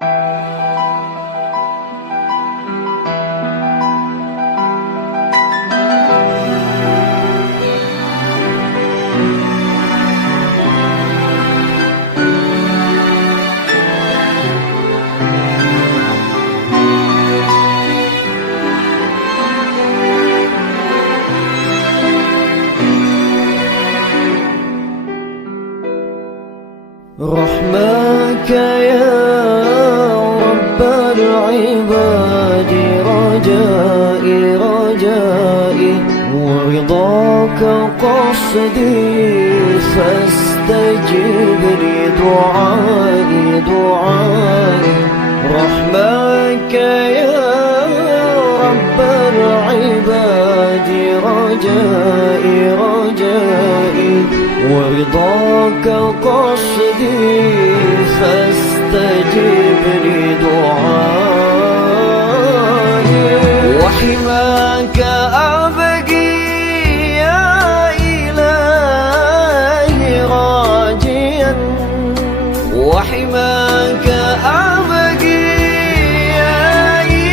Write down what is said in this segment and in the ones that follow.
رحمك يا رب العباد رجائي رجائي، ورضاك قصدي فاستجب لي دعائي دعائي. رحمك يا رب العباد رجائي رجائي، ورضاك قصدي فاستجب لي دعائي. وحماك أبقي يا إلهي راجيا، وحماك أبقي يا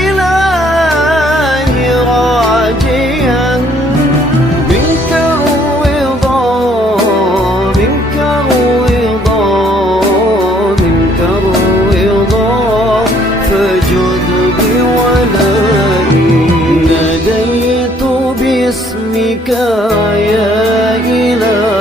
إلهي راجيا. منك الرضا منك الرضا منك الرضا، فجد بولائي. ناديت باسمك يا إلهي